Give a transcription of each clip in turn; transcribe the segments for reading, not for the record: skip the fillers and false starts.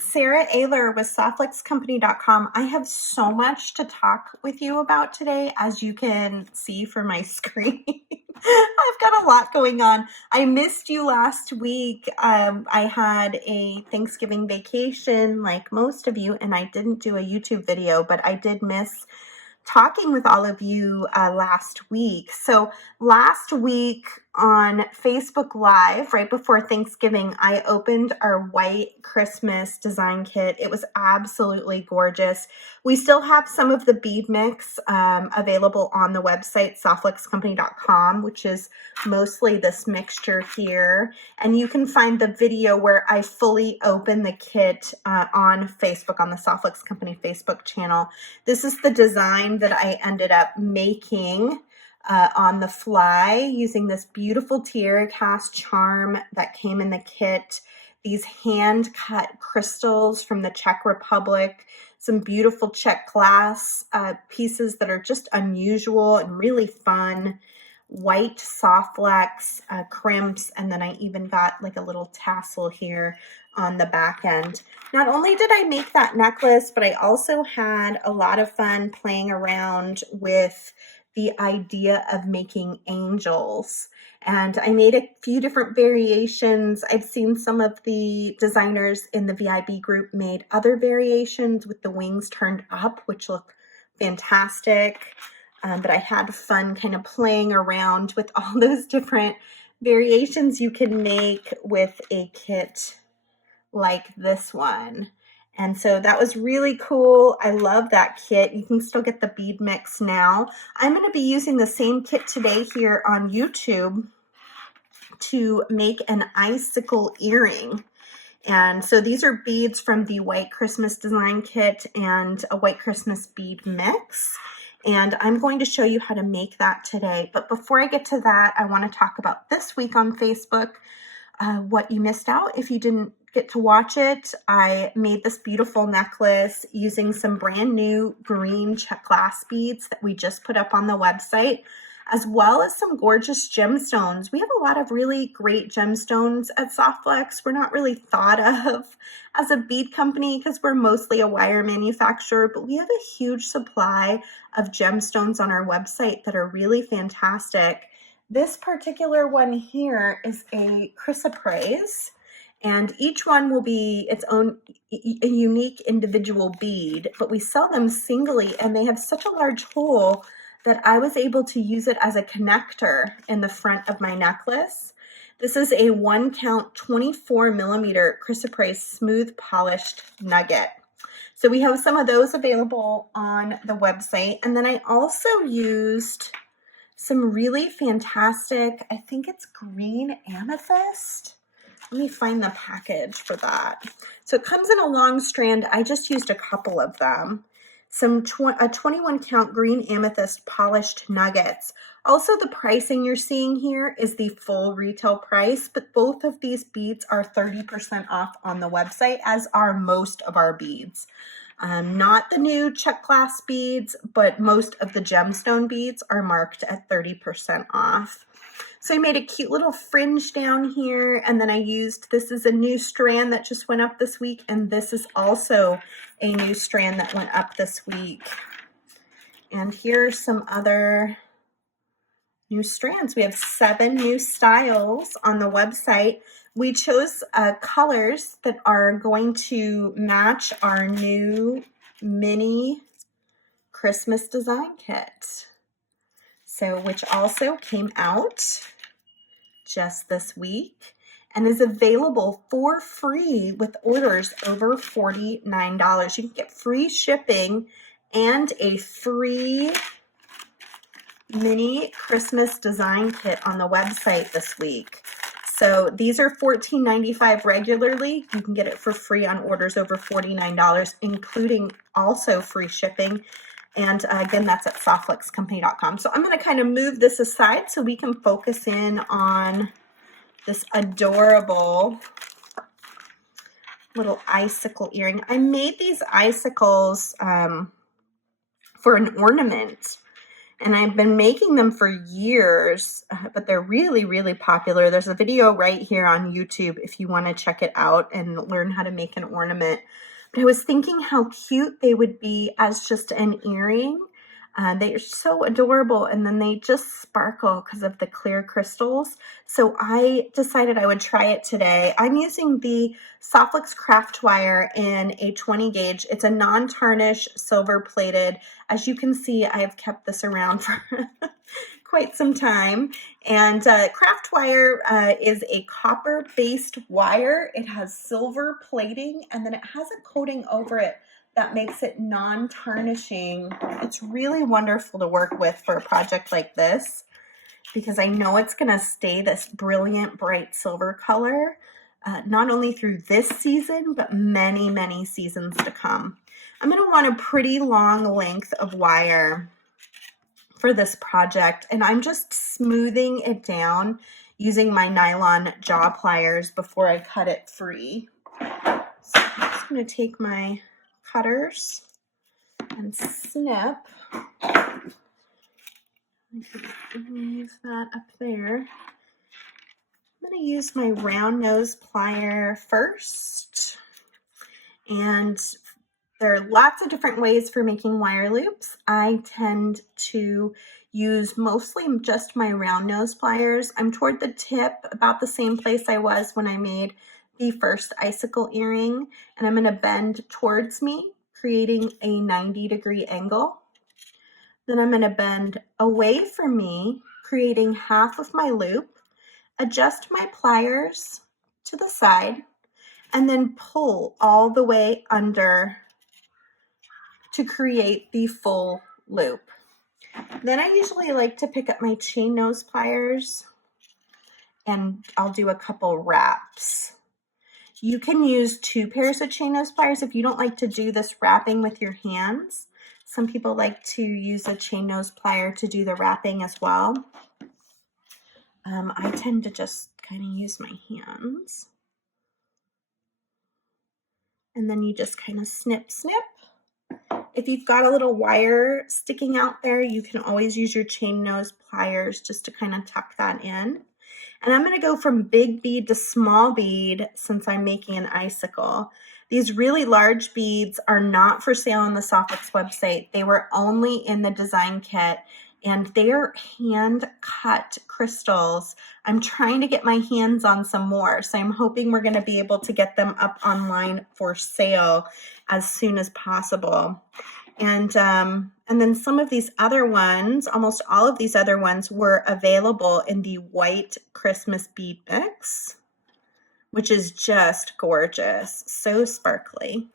it's Sarah Ayler with softluxcompany.com. I have so much to talk with you about today, as you can see from my screen. I've got a lot going on. I missed you last week. I had a Thanksgiving vacation like most of you, and I didn't do a YouTube video, but I did miss talking with all of you last week. So last week on Facebook Live, right before Thanksgiving, I opened our White Christmas design kit. It was absolutely gorgeous. We still have some of the bead mix available on the website, softluxcompany.com, which is mostly this mixture here. And you can find the video where I fully open the kit on Facebook, on the Softluxe Company Facebook channel. This is the design that I ended up making on the fly using this beautiful tiara cast charm that came in the kit, these hand cut crystals from the Czech Republic, some beautiful Czech glass pieces that are just unusual and really fun, white softluxe crimps, and then I even got like a little tassel here on the back end. Not only did I make that necklace, but I also had a lot of fun playing around with the idea of making angels. And I made a few different variations. I've seen some of the designers in the VIB group made other variations with the wings turned up, which look fantastic. But I had fun kind of playing around with all those different variations you can make with a kit like this one. And so that was really cool. I love that kit. You can still get the bead mix now. I'm going to be using the same kit today here on YouTube to make an icicle earring. And so these are beads from the White Christmas design kit and a White Christmas bead mix. And I'm going to show you how to make that today. But before I get to that, I want to talk about this week on Facebook, what you missed out if you didn't get to watch it. I made this beautiful necklace using some brand new green Czech glass beads that we just put up on the website, as well as some gorgeous gemstones. We have a lot of really great gemstones at Softlux. We're not really thought of as a bead company because we're mostly a wire manufacturer, but we have a huge supply of gemstones on our website that are really fantastic. This particular one here is a chrysoprase, and each one will be its own a unique individual bead, but we sell them singly, and they have such a large hole that I was able to use it as a connector in the front of my necklace. This is a 1 count 24 millimeter chrysoprase smooth polished nugget. So we have some of those available on the website. And then I also used some really fantastic, I think it's green amethyst. Let me find the package for that. So it comes in a long strand. I just used a couple of them. A 21 count green amethyst polished nuggets. Also, the pricing you're seeing here is the full retail price, but both of these beads are 30% off on the website, as are most of our beads. Not the new Czech glass beads, but most of the gemstone beads are marked at 30% off. So I made a cute little fringe down here, and then I used, this is a new strand that just went up this week, and this is also a new strand that went up this week. And here's some other new strands. We have 7 new styles on the website. We chose colors that are going to match our new mini Christmas design kit. So, which also came out just this week and is available for free with orders over $49. You can get free shipping and a free mini Christmas design kit on the website this week. So these are $14.95 regularly. You can get it for free on orders over $49, including also free shipping. And again, that's at softluxcompany.com. So I'm going to kind of move this aside so we can focus in on this adorable little icicle earring. I made these icicles for an ornament. And I've been making them for years, but they're really, really popular. There's a video right here on YouTube if you want to check it out and learn how to make an ornament. But I was thinking how cute they would be as just an earring. They are so adorable, and then they just sparkle because of the clear crystals. So I decided I would try it today. I'm using the Softflix craft wire in a 20 gauge. It's a non-tarnish silver plated. As you can see, I have kept this around for quite some time. And craft wire is a copper-based wire. It has silver plating, and then it has a coating over it that makes it non-tarnishing. It's really wonderful to work with for a project like this because I know it's going to stay this brilliant, bright silver color, not only through this season, but many, many seasons to come. I'm going to want a pretty long length of wire for this project, and I'm just smoothing it down using my nylon jaw pliers before I cut it free. So I'm just going to take my cutters and snip. I can leave that up there. I'm going to use my round nose plier first, and there are lots of different ways for making wire loops. I tend to use mostly just my round nose pliers. I'm toward the tip, about the same place I was when I made the first icicle earring, and I'm going to bend towards me, creating a 90-degree angle. Then I'm going to bend away from me, creating half of my loop, adjust my pliers to the side, and then pull all the way under to create the full loop. Then I usually like to pick up my chain nose pliers and I'll do a couple wraps. You can use 2 pairs of chain nose pliers if you don't like to do this wrapping with your hands. Some people like to use a chain nose plier to do the wrapping as well. I tend to just kind of use my hands. And then you just kind of snip, snip. If you've got a little wire sticking out there, you can always use your chain nose pliers just to kind of tuck that in. And I'm going to go from big bead to small bead since I'm making an icicle. These really large beads are not for sale on the Softflix website. They were only in the design kit, and they're hand cut crystals. I'm trying to get my hands on some more, so I'm hoping we're going to be able to get them up online for sale as soon as possible. And then some of these other ones, almost all of these other ones were available in the White Christmas Bead mix, which is just gorgeous, so sparkly.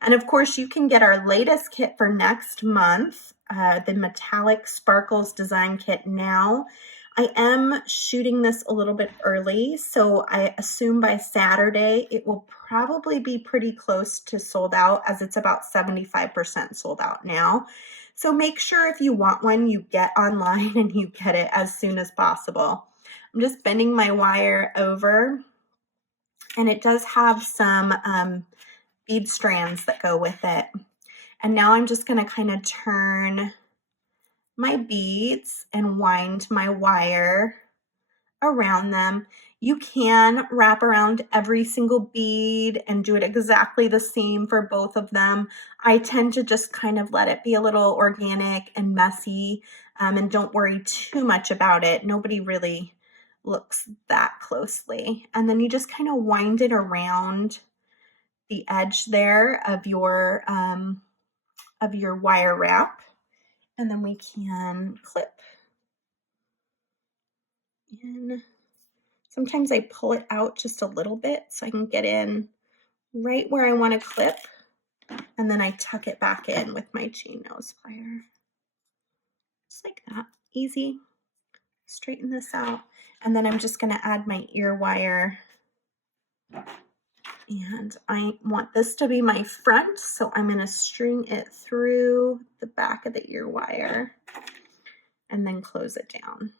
And of course, you can get our latest kit for next month, the Metallic Sparkles Design Kit now. I am shooting this a little bit early, so I assume by Saturday it will probably be pretty close to sold out, as it's about 75% sold out now. So make sure if you want one, you get online and you get it as soon as possible. I'm just bending my wire over, and it does have some bead strands that go with it. And now I'm just going to kind of turn my beads and wind my wire around them. You can wrap around every single bead and do it exactly the same for both of them. I tend to just kind of let it be a little organic and messy, and don't worry too much about it. Nobody really looks that closely. And then you just kind of wind it around the edge there of your wire wrap, and then we can clip. And sometimes I pull it out just a little bit so I can get in right where I want to clip, and then I tuck it back in with my chain nose plier. Just like that, easy. Straighten this out, and then I'm just going to add my ear wire. And I want this to be my front, so I'm going to string it through the back of the ear wire and then close it down.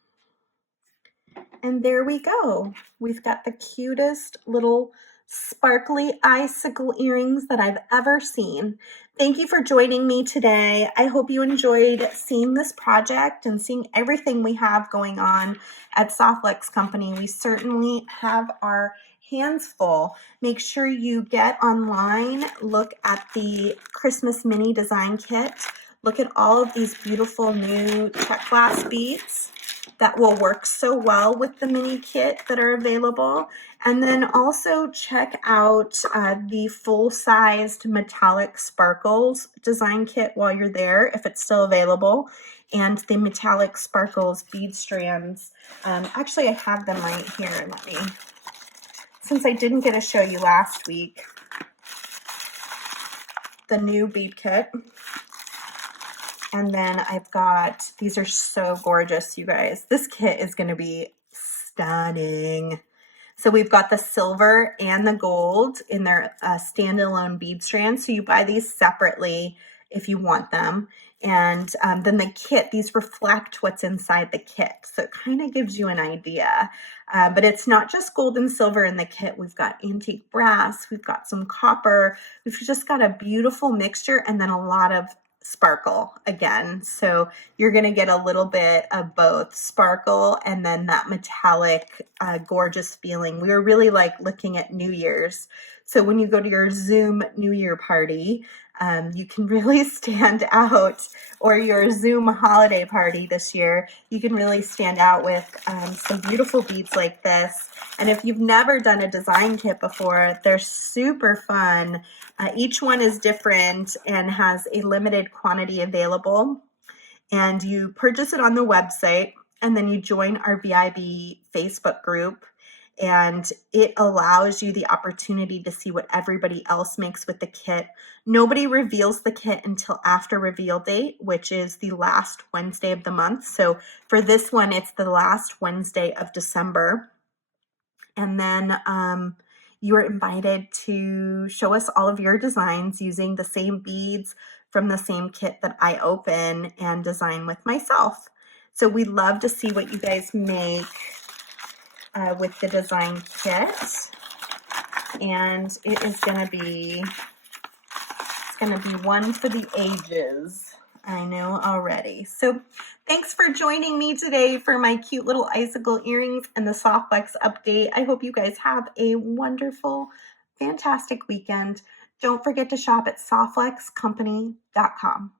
And there we go. We've got the cutest little sparkly icicle earrings that I've ever seen. Thank you for joining me today. I hope you enjoyed seeing this project and seeing everything we have going on at Softlex Company. We certainly have our hands full. Make sure you get online, look at the Christmas mini design kit, look at all of these beautiful new check glass beads that will work so well with the mini kit that are available. And then also check out the full-sized metallic sparkles design kit while you're there, if it's still available, and the metallic sparkles bead strands. Actually, I have them right here. Since I didn't get to show you last week, the new bead kit. And then I've got, these are so gorgeous, you guys. This kit is going to be stunning. So we've got the silver and the gold in their standalone bead strands. So you buy these separately if you want them. And then the kit, these reflect what's inside the kit. So it kind of gives you an idea. But it's not just gold and silver in the kit. We've got antique brass. We've got some copper. We've just got a beautiful mixture and then a lot of sparkle again. So you're going to get a little bit of both sparkle and then that metallic gorgeous feeling. We were really like looking at New Year's. So when you go to your Zoom New Year party, you can really stand out, or your Zoom holiday party this year, you can really stand out with some beautiful beads like this. And if you've never done a design kit before, they're super fun. Each one is different and has a limited quantity available. And you purchase it on the website, and then you join our VIB Facebook group. And it allows you the opportunity to see what everybody else makes with the kit. Nobody reveals the kit until after reveal date, which is the last Wednesday of the month. So for this one, it's the last Wednesday of December. And then you are invited to show us all of your designs using the same beads from the same kit that I open and design with myself. So we'd love to see what you guys make with the design kit. And it is going to be, one for the ages. I know already. So thanks for joining me today for my cute little icicle earrings and the Softlex update. I hope you guys have a wonderful, fantastic weekend. Don't forget to shop at softlexcompany.com.